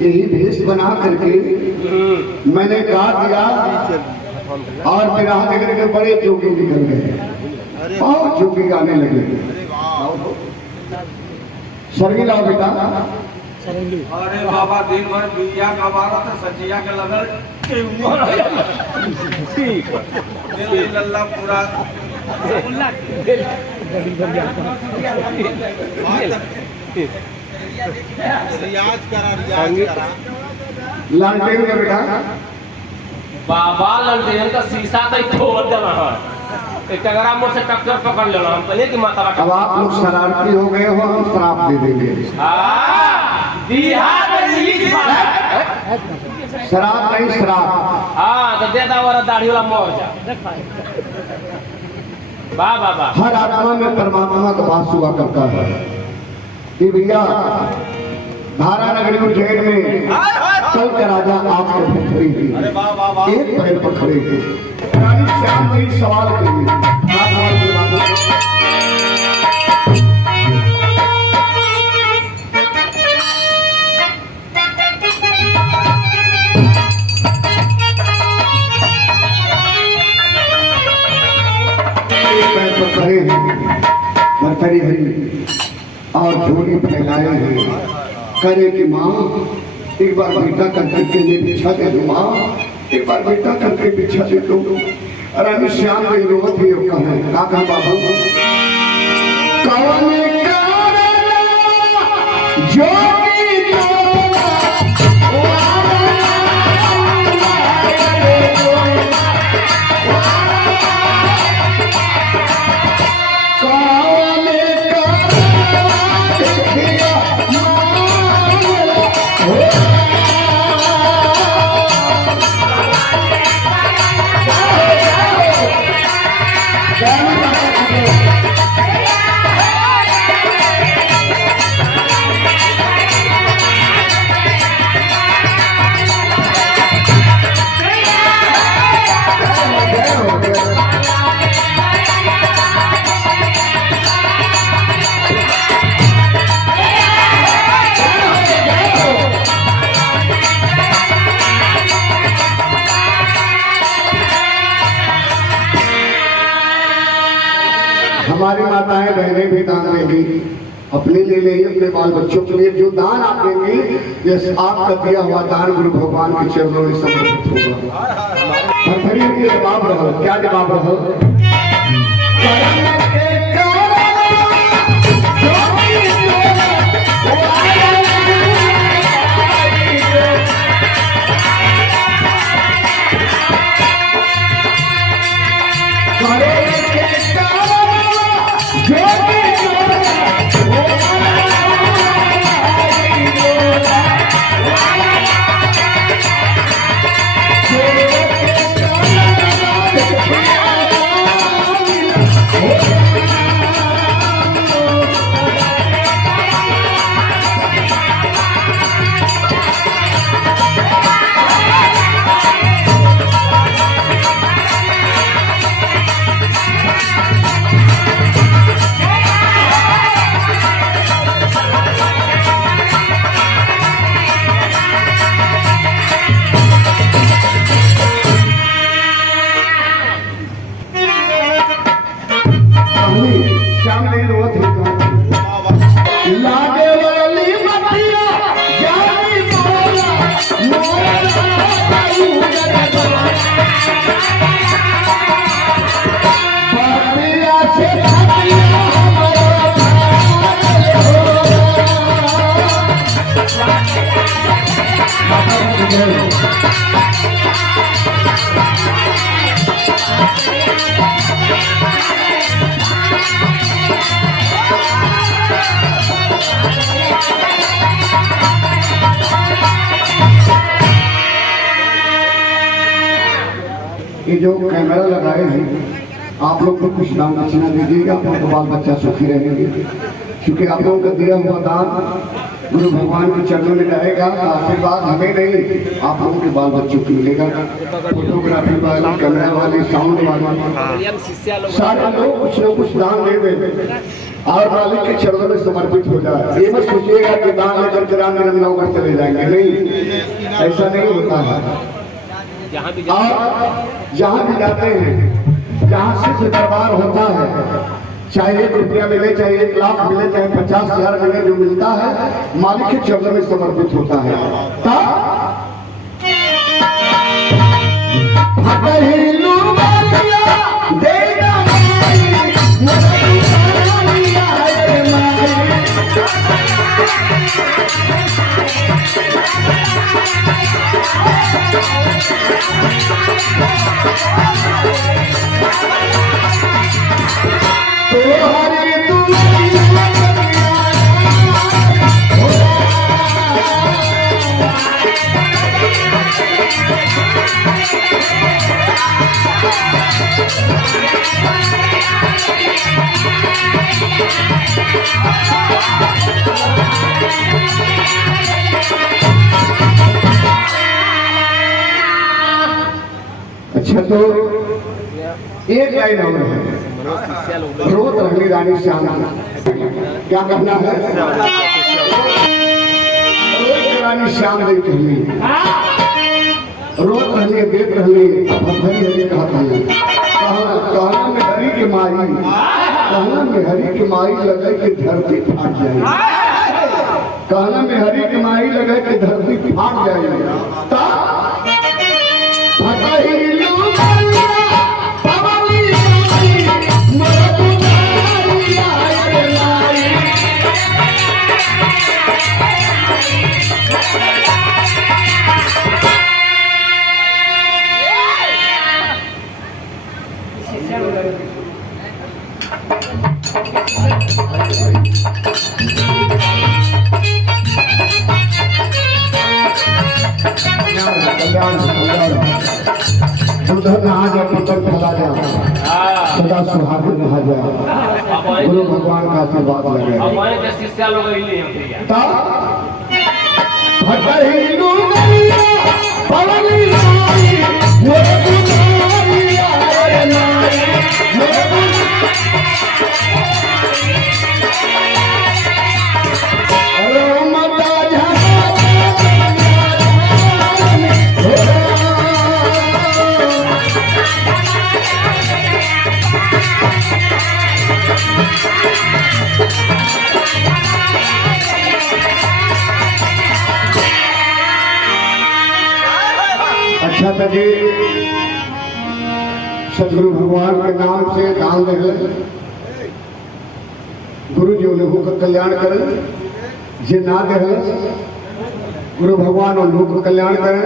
यही भेष बना करके मैंने गा दिया और विराह नगर के बड़े जोगी निकल गए और जोगी गाने लगे। सरगी लाओ बेटा। अरे बाबा दिन भर बिया का बारा तो सजिया के लगल लल्ला पूरा रियाज करा लालटेन का बेटा। बाबा लालटेन का शीशा तो तोड़ देना है, टगरा मोड़ से टक्कर पकड़ लेना हम पहले की माता। अब आप लोग शरारती हो गए हो, हम श्राप दे देंगे। शराब नहीं श्राप। हाँ तो दे दा दाढ़ी वाला मोर जा। वाह वाह वाह। हर आत्मा में परमात्मा का वास हुआ करता है। ये भैया धारा नगरी उज्जैन में कल का राजा आपके पृथ्वी की एक पैर पर खड़े थे। रानी श्याम जी सवाल के लिए खड़े भरतरी हरी और झोली फैलाए हैं। करे कि माँ एक बार बेटा करके लिए पीछा दे दो, माँ एक बार बेटा करके पीछा दे दो। रानी श्याम गई रोवत भी कहे काका बाबू कौन हमारी माताएं बहनें भी दान देंगी, अपने लिए नहीं अपने बाल बच्चों के लिए। जो दान आप देंगे ये आपका दिया हुआ दान गुरु भगवान के चरणों में समर्पित होगा। के जवाब रहो, क्या जवाब रहो? ये जो कैमरा लगाए हैं आप लोग को कुछ दान दक्षिणा दीजिएगा, आप लोग बाल बच्चा सुखी रहेंगे, क्योंकि आप लोगों का दिया हुआ दान गुरु भगवान के चरणों में जाएगा। आशीर्वाद हमें नहीं आप लोगों के बाल बच्चों को मिलेगा। फोटोग्राफी वाले, कैमरा वाले, साउंड वाले, सारे लोग कुछ न कुछ दान दे दें। और मालिक के चरणों में समर्पित हो जाए। ये मत सोचिएगा कि दान लेकर के राम निरंजन होकर चले जाएंगे, नहीं, ऐसा नहीं होता है। और जहाँ भी जाते हैं, जहाँ सिद्ध दरबार होता है, चाहे 1 रुपया मिले, चाहे 1 लाख मिले, चाहे 50,000 मिले, जो मिलता है मालिक के चरणों में समर्पित होता है। अच्छा, तो एक लाइन और है, रोत रहनी रानी श्याम। क्या करना है? रोत रानी श्याम देव कहनी, रोत रहनी, देख रहनी, हरी हरी कहता है। कहना में हरी के माई, कहना में हरी के माई लगे कि धरती फाट जाए, कहना में हरी के माई लगे कि धरती फाट जाए। दूधन नहा जा, पतन फैला जा, सदा सुहागिन रहा जा, गुरु भगवान का आशीर्वाद लगे। शिष्या लोग अच्छा जी, सदगुरु भगवान के नाम से दान दे, गुरु जी लोगों का कल्याण करें, जे ना दे गुरु भगवान और लोग का कल्याण करें।